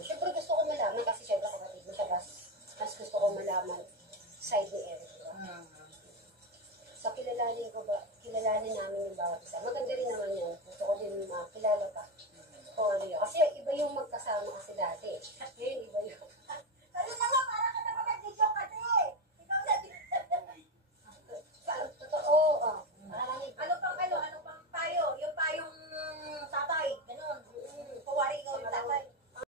Siyempre gusto ko malaman kasi siyempre kapatid mo siya, mas gusto ko malaman side ni Eric. Diba? So, kilalanin namin yung bawat isa. Maganda rin naman yan. Gusto ko din makilala pa. Kasi iba yung magkasama kasi dati. Ngayon, iba yung